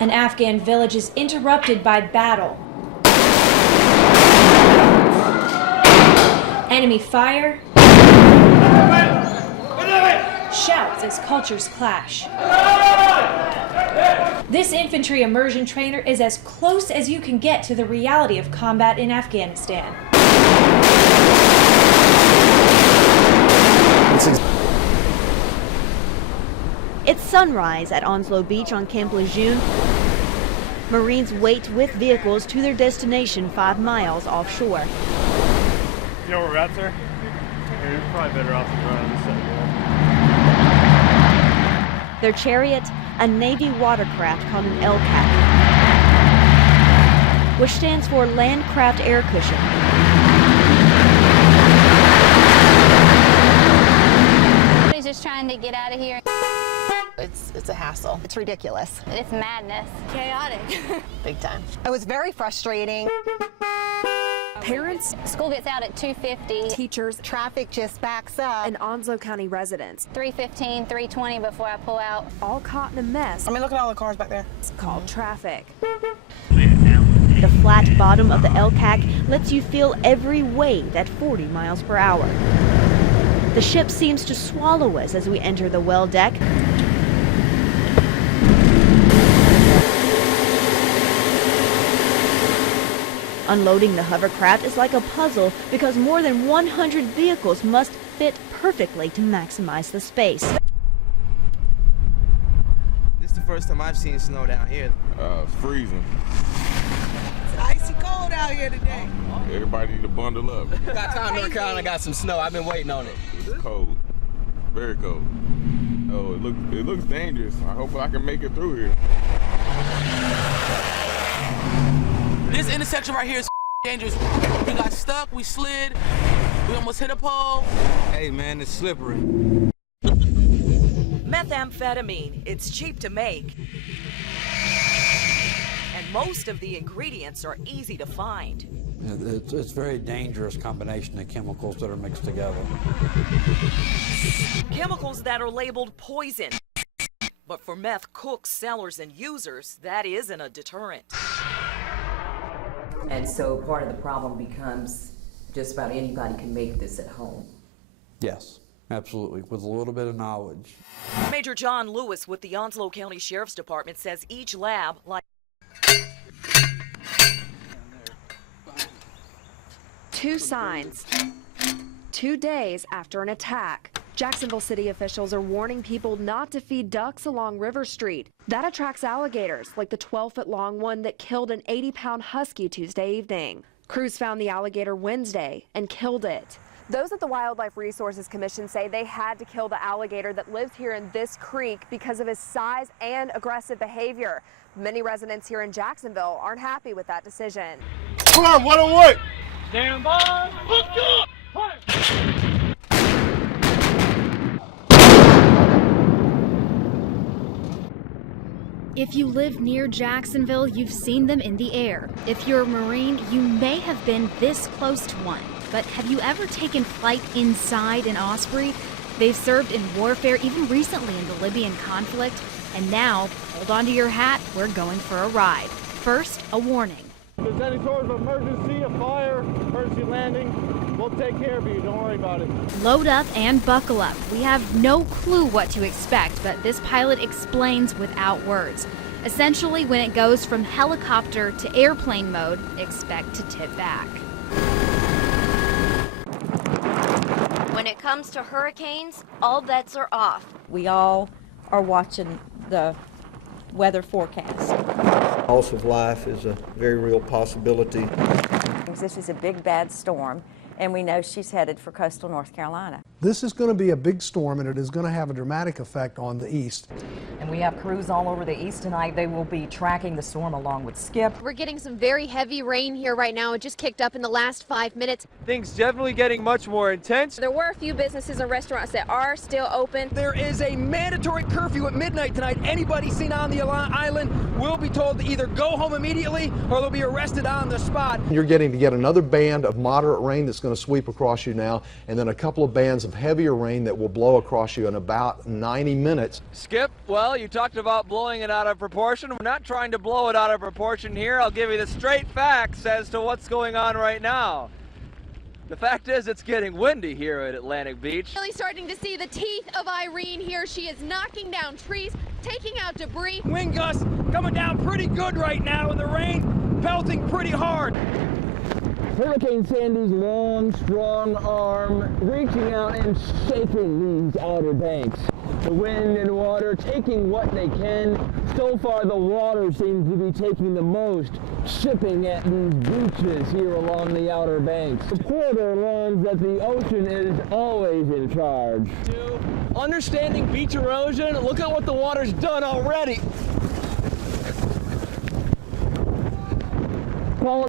An Afghan village is interrupted by battle. Enemy fire. Shouts as cultures clash. This infantry immersion trainer is as close as you can get to the reality of combat in Afghanistan. It's sunrise at Onslow Beach on Camp Lejeune. Marines wait with vehicles to their destination 5 miles offshore. You know where we're at, sir? Yeah, you're probably better off to run on this side. Their chariot, a Navy watercraft called an LCAC, which stands for Landcraft Air Cushion. He's just trying to get out of here. It's a hassle. It's ridiculous. It's madness. Chaotic. Big time. It was very frustrating. Parents, School gets out at 2:50. teachers, Traffic just backs up. and Onslow County residents 3:15, 3:20 before I pull out. all caught in a mess I mean, look at all the cars back there. called traffic. The flat bottom of the LCAC lets you feel every wave at 40 miles per hour. The ship seems to swallow us as we enter the well deck. Unloading the hovercraft is like a puzzle because more than 100 vehicles must fit perfectly to maximize the space. This is the first time I've seen snow down here. Freezing. It's icy cold out here today. Everybody need to bundle up. Got time, North Carolina got some snow. I've been waiting on it. It's cold. Very cold. Oh, it looks dangerous. I hope I can make it through here. This intersection right here is dangerous. We got stuck, we slid, we almost hit a pole. Hey man, it's slippery. Methamphetamine, it's cheap to make. And most of the ingredients are easy to find. It's a very dangerous combination of chemicals that are mixed together. Chemicals that are labeled poison. But for meth cooks, sellers, and users, that isn't a deterrent. And so part of the problem becomes just about anybody can make this at home. Yes, absolutely, with a little bit of knowledge. Major John Lewis with the Onslow County Sheriff's Department says each lab, like 2 signs. 2 days after an attack. Jacksonville city officials are warning people not to feed ducks along River Street. That attracts alligators, like the 12-foot-long one that killed an 80-pound husky Tuesday evening. Crews found the alligator Wednesday and killed it. Those at the Wildlife Resources Commission say they had to kill the alligator that lives here in this creek because of his size and aggressive behavior. Many residents here in Jacksonville aren't happy with that decision. Alarm 101! Stand by! Let's go! Fire! If you live near Jacksonville, you've seen them in the air. If you're a Marine, you may have been this close to one. But have you ever taken flight inside an Osprey? They've served in warfare, even recently in the Libyan conflict. And now, hold on to your hat, we're going for a ride. First, a warning. If there's any sort of emergency, a fire, emergency landing, we'll take care of you. Don't worry about it. Load up and buckle up. We have no clue what to expect, but this pilot explains without words. Essentially, when it goes from helicopter to airplane mode, expect to tip back. When it comes to hurricanes, all bets are off. We all are watching the weather forecast. Loss of life is a very real possibility. This is a big bad storm, and we know she's headed for coastal North Carolina. This is going to be a big storm, and it is going to have a dramatic effect on the east. And we have crews all over the east tonight. They will be tracking the storm along with Skip. We're getting some very heavy rain here right now. It just kicked up in the last 5 minutes. Things definitely getting much more intense. There were a few businesses and restaurants that are still open. There is a mandatory curfew at midnight tonight. Anybody seen on the island will be told to either go home immediately or they'll be arrested on the spot. You're getting to get another band of moderate rain that's going to sweep across you now, and then a couple of bands of of heavier rain that will blow across you in about 90 minutes. Skip, well, you talked about blowing it out of proportion. We're not trying to blow it out of proportion here. I'll give you the straight facts as to what's going on right now. The fact is, it's getting windy here at Atlantic Beach. Really starting to see the teeth of Irene here. She is knocking down trees, taking out debris. Wind gusts coming down pretty good right now, and the rain pelting pretty hard. Hurricane Sandy's long, strong arm reaching out and shaking these outer banks. The wind and water taking what they can. So far, the water seems to be taking the most, chipping at these beaches here along the outer banks. The reporter learns that the ocean is always in charge. Understanding beach erosion, look at what the water's done already.